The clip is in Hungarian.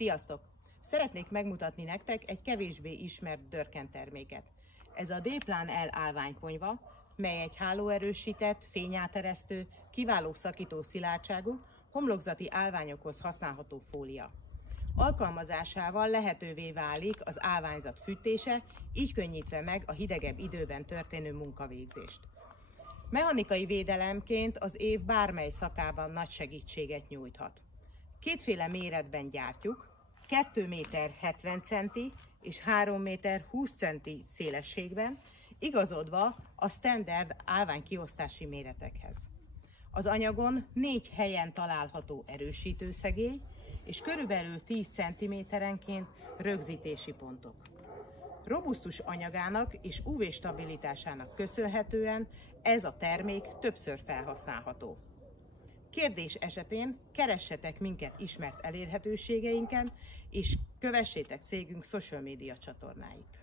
Sziasztok! Szeretnék megmutatni nektek egy kevésbé ismert Dörken terméket. Ez a D-Plan L állványkonyva, mely egy hálóerősített, fényáteresztő, kiváló szakító szilárdságú, homlokzati állványokhoz használható fólia. Alkalmazásával lehetővé válik az állványzat fűtése, így könnyítve meg a hidegebb időben történő munkavégzést. Mechanikai védelemként az év bármely szakában nagy segítséget nyújthat. Kétféle méretben gyártjuk, 2 méter 70 centi és 3 méter 20 centi szélességben, igazodva a standard állványkiosztási méretekhez. Az anyagon 4 helyen található erősítőszegély és körülbelül 10 cm-enként rögzítési pontok. Robusztus anyagának és UV-stabilitásának köszönhetően ez a termék többször felhasználható. Kérdés esetén keressetek minket ismert elérhetőségeinken, és kövessétek cégünk social média csatornáit.